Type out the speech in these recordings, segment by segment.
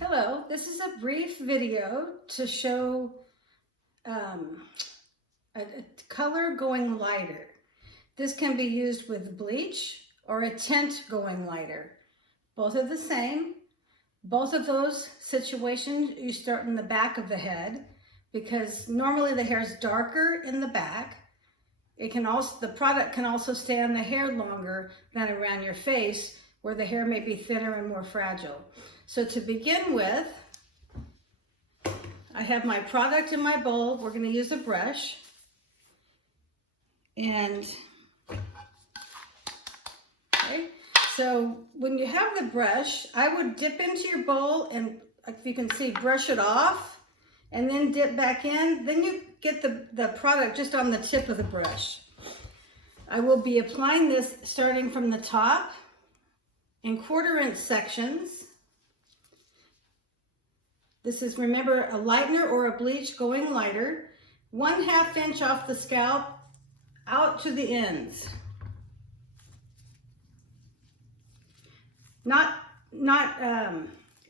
Hello, this is a brief video to show a color going lighter. This can be used with bleach or a tint going lighter. Both are the same. Both of those situations you start in the back of the head because normally the hair is darker in the back. The product can also stay on the hair longer than around your face where the hair may be thinner and more fragile. So to begin with, I have my product in my bowl. We're going to use a brush. And, okay, so when you have the brush, I would dip into your bowl and, like you can see, brush it off and then dip back in. Then you get the product just on the tip of the brush. I will be applying this starting from the top in 1/4 inch sections. This is, remember, a lightener or a bleach going lighter. 1/2 inch off the scalp out to the ends. Not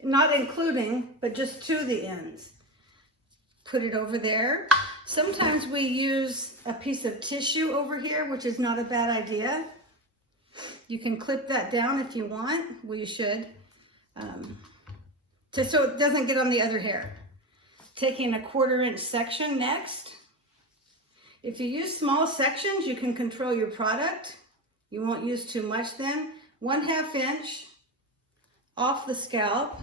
including, but just to the ends. Put it over there. Sometimes we use a piece of tissue over here, which is not a bad idea. You can clip that down if you want. Well, you should. Just so it doesn't get on the other hair. Taking a 1/4 inch section next. If you use small sections, you can control your product. You won't use too much then. 1/2 inch off the scalp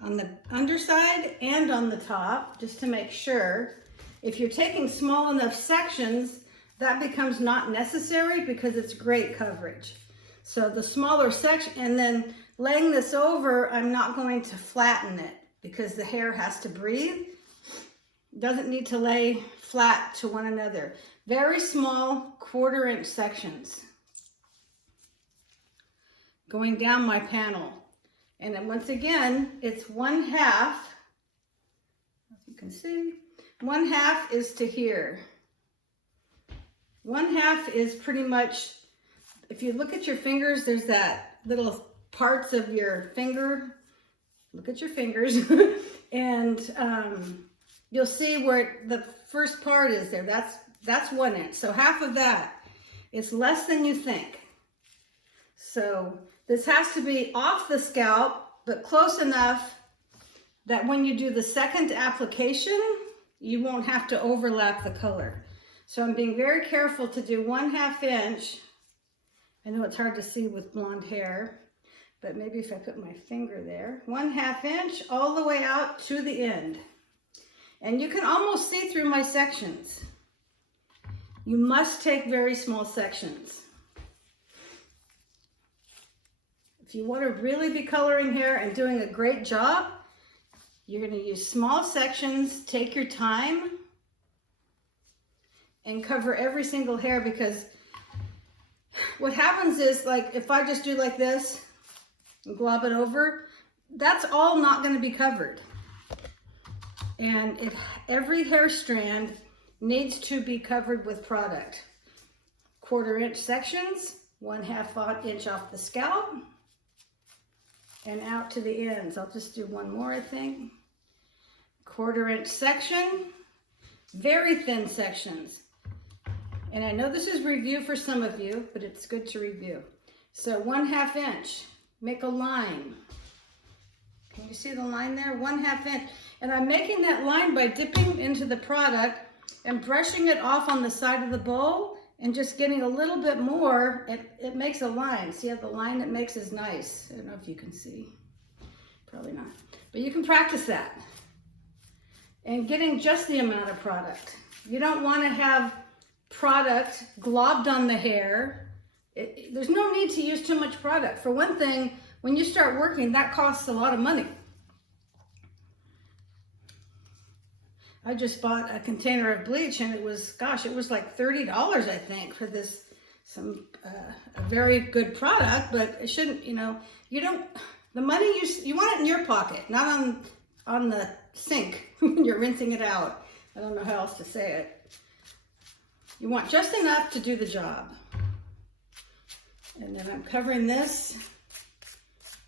on the underside and on the top, just to make sure. If you're taking small enough sections, that becomes not necessary because it's great coverage. So the smaller section, and then laying this over, I'm not going to flatten it because the hair has to breathe. Doesn't need to lay flat to one another. Very small 1/4 inch sections going down my panel. And then once again, it's 1/2, as you can see, 1/2 is to here. 1/2 is pretty much, if you look at your fingers, there's that little parts of your finger. Look at your fingers. And you'll see where the first part is there. That's 1 inch. So 1/2 of that. It's less than you think. So this has to be off the scalp, but close enough that when you do the second application, you won't have to overlap the color. So I'm being very careful to do 1/2 inch. I know it's hard to see with blonde hair, but maybe if I put my finger there, 1/2 inch all the way out to the end. And you can almost see through my sections. You must take very small sections. If you want to really be coloring hair and doing a great job, you're going to use small sections, take your time, and cover every single hair, because what happens is, like, if I just do like this and glob it over, that's all not going to be covered. And every hair strand needs to be covered with product. 1/4 inch sections, 1/2 inch off the scalp, and out to the ends. I'll just do one more, I think. 1/4 inch section, very thin sections. And I know this is review for some of you, but it's good to review. So 1/2 inch, make a line. Can you see the line there? 1/2 inch. And I'm making that line by dipping into the product and brushing it off on the side of the bowl and just getting a little bit more. It makes a line. See how the line it makes is nice. I don't know if you can see. Probably not. But you can practice that. And getting just the amount of product. You don't want to have product globbed on the hair. There's no need to use too much product. For one thing, when you start working, that costs a lot of money. I just bought a container of bleach and it was, gosh, it was like $30, I think, for this, a very good product, but it shouldn't, you don't, the money you want it in your pocket, not on the sink when you're rinsing it out. I don't know how else to say it. You want just enough to do the job. And then I'm covering this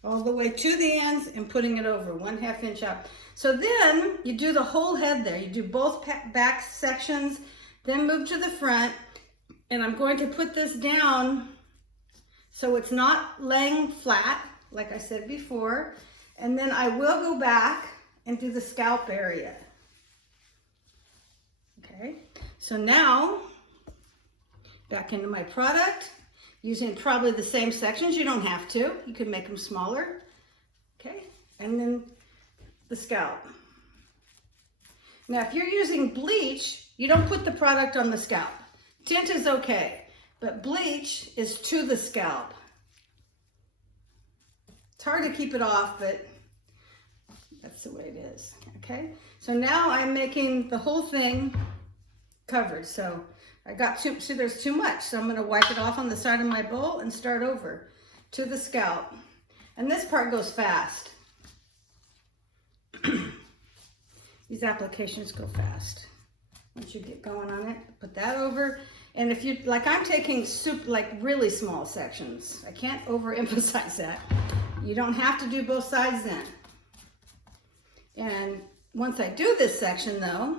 all the way to the ends and putting it over 1/2 inch up. So then you do the whole head there. You do both back sections, then move to the front, and I'm going to put this down so it's not laying flat, like I said before, and then I will go back and do the scalp area. Okay, so now back into my product, using probably the same sections. You don't have to, you can make them smaller. Okay, and then the scalp. Now if you're using bleach, you don't put the product on the scalp. Tint is okay, but bleach is to the scalp. It's hard to keep it off, but that's the way it is. Okay, so now I'm making the whole thing covered. So I got too, see there's too much, so I'm going to wipe it off on the side of my bowl and start over to the scalp. And this part goes fast. These applications go fast. Once you get going on it, put that over. And if you, like I'm taking like really small sections. I can't overemphasize that. You don't have to do both sides then. And once I do this section though,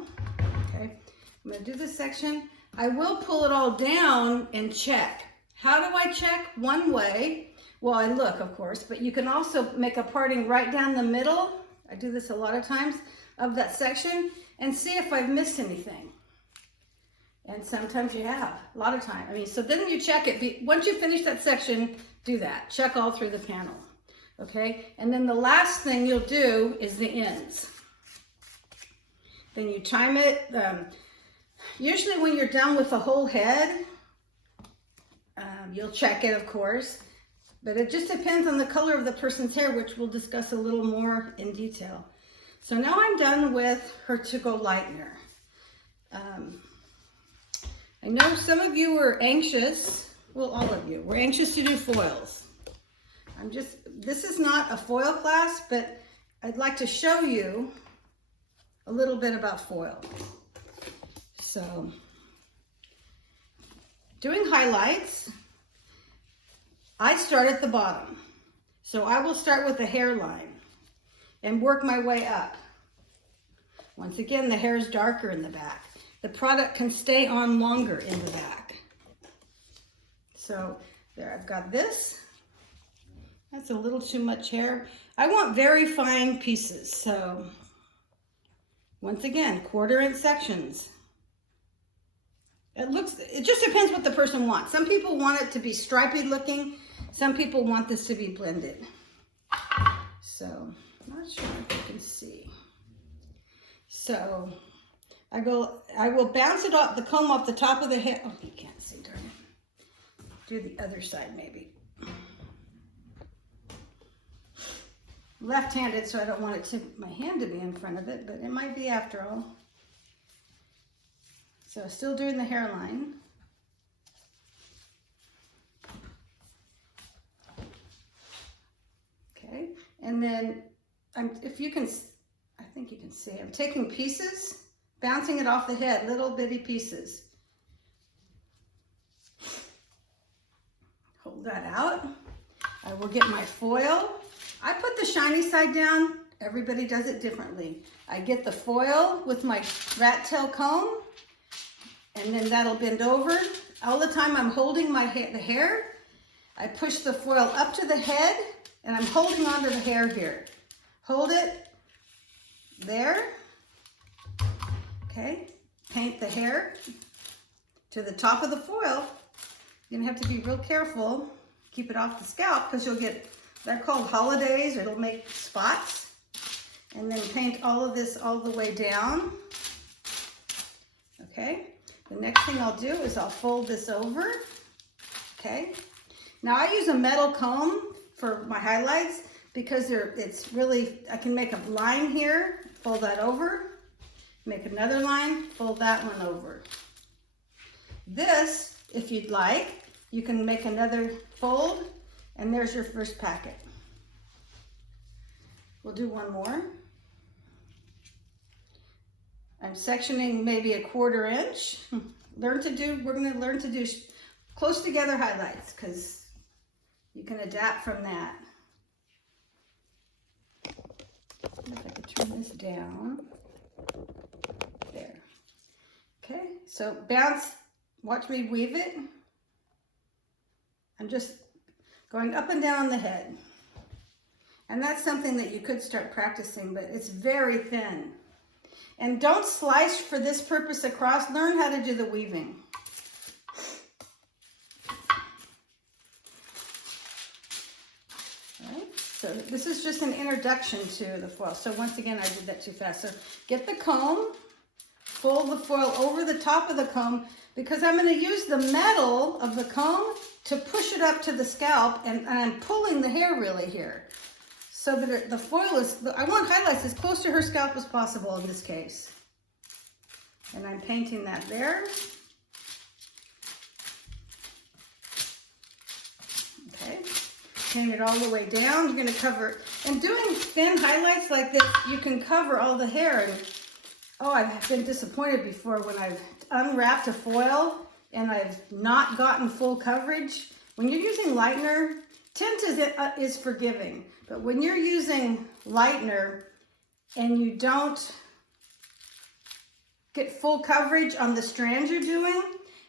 okay, I'm gonna do this section, I will pull it all down and check. How do I check? One way, well I look of course, but you can also make a parting right down the middle. I do this a lot of times of that section and see if I've missed anything. And sometimes you have, a lot of time. I mean, so then you check it. Once you finish that section, do that. Check all through the panel, okay? And then the last thing you'll do is the ends. Then you time it. Usually when you're done with the whole head, you'll check it, of course. But it just depends on the color of the person's hair, which we'll discuss a little more in detail. So now I'm done with her to-go lightener. I know some of you were anxious, well, all of you were anxious to do foils. This is not a foil class, but I'd like to show you a little bit about foil. So, doing highlights, I start at the bottom. So I will start with the hairline and work my way up. Once again, the hair is darker in the back. The product can stay on longer in the back. So there, I've got this. That's a little too much hair. I want very fine pieces. So once again, 1/4 inch sections. It just depends what the person wants. Some people want it to be stripy looking. Some people want this to be blended. So I'm not sure if you can see. So I will bounce it off, the comb off the top of the head. Oh, you can't see, darn it. Do the other side maybe. Left-handed, so I don't want my hand to be in front of it, but it might be after all. So still doing the hairline. Okay, and then if you can, I think you can see, I'm taking pieces, bouncing it off the head, little bitty pieces. Hold that out. I will get my foil. I put the shiny side down. Everybody does it differently. I get the foil with my rat tail comb, and then that'll bend over. All the time I'm holding the hair, I push the foil up to the head, and I'm holding onto the hair here. Hold it there. Okay, paint the hair to the top of the foil. You're gonna have to be real careful. Keep it off the scalp because you'll get, they're called holidays, or it'll make spots. And then paint all of this all the way down. Okay, the next thing I'll do is I'll fold this over. Okay, now I use a metal comb for my highlights because it's really, I can make a line here, fold that over. Make another line, fold that one over. This, if you'd like, you can make another fold, and there's your first packet. We'll do one more. I'm sectioning maybe 1/4 inch. We're gonna learn to do close together highlights because you can adapt from that. Turn this down. There. Okay, so bounce, watch me weave it. I'm just going up and down the head. And that's something that you could start practicing, but it's very thin. And don't slice for this purpose across. Learn how to do the weaving. All right, so this is just an introduction to the foil. So once again, I did that too fast. So get the comb, fold the foil over the top of the comb, because I'm going to use the metal of the comb to push it up to the scalp, and I'm pulling the hair really here. So that the foil is, I want highlights as close to her scalp as possible in this case. And I'm painting that there. Okay, paint it all the way down. You're gonna cover, and doing thin highlights like this, you can cover all the hair. And oh, I've been disappointed before when I've unwrapped a foil and I've not gotten full coverage. When you're using lightener, tint is forgiving, but when you're using lightener and you don't get full coverage on the strands you're doing,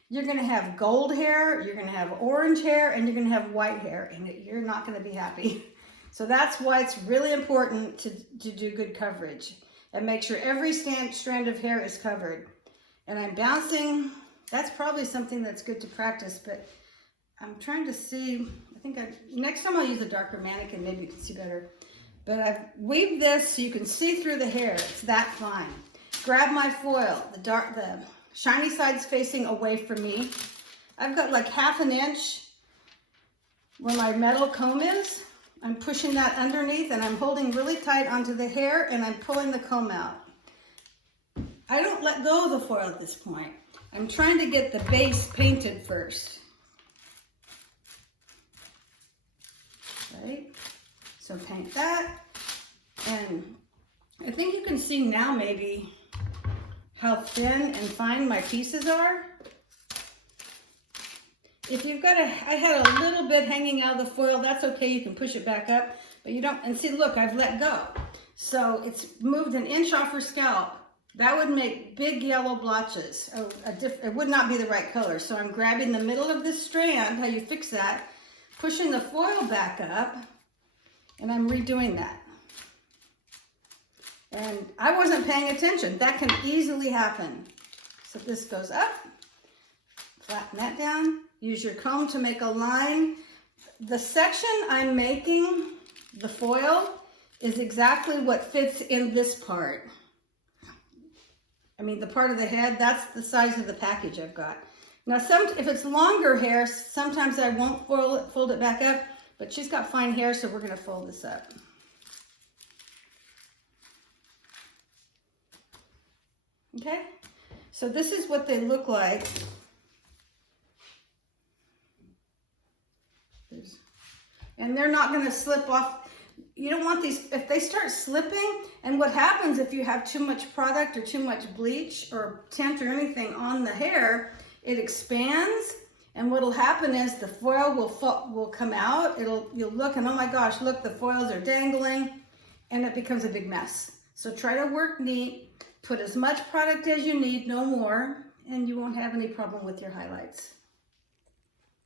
you're gonna have gold hair, you're gonna have orange hair, and you're gonna have white hair, and you're not gonna be happy. So that's why it's really important to do good coverage and make sure every strand of hair is covered. And I'm bouncing. That's probably something that's good to practice, but I'm trying to see, next time I'll use a darker mannequin, maybe you can see better. But I've weaved this so you can see through the hair. It's that fine. Grab my foil, the shiny side's facing away from me. I've got like 1/2 inch where my metal comb is. I'm pushing that underneath and I'm holding really tight onto the hair and I'm pulling the comb out. I don't let go of the foil at this point. I'm trying to get the base painted first. Right? So paint that. And I think you can see now maybe how thin and fine my pieces are. If you've got I had a little bit hanging out of the foil, that's okay, you can push it back up, but you don't, and see, look, I've let go. So it's moved 1 inch off her scalp. That would make big yellow blotches. It would not be the right color. So I'm grabbing the middle of this strand, how you fix that, pushing the foil back up, and I'm redoing that. And I wasn't paying attention. That can easily happen. So this goes up, flatten that down, use your comb to make a line. The section I'm making, the foil, is exactly what fits in this part. I mean, the part of the head, that's the size of the package I've got. Now, if it's longer hair, sometimes I won't fold it back up, but she's got fine hair, so we're gonna fold this up. Okay, so this is what they look like. And they're not gonna slip off. You don't want these, if they start slipping, and what happens if you have too much product or too much bleach or tint or anything on the hair, it expands, and what'll happen is the foil will come out. You'll look and, oh my gosh, look, the foils are dangling, and it becomes a big mess. So try to work neat, put as much product as you need, no more, and you won't have any problem with your highlights.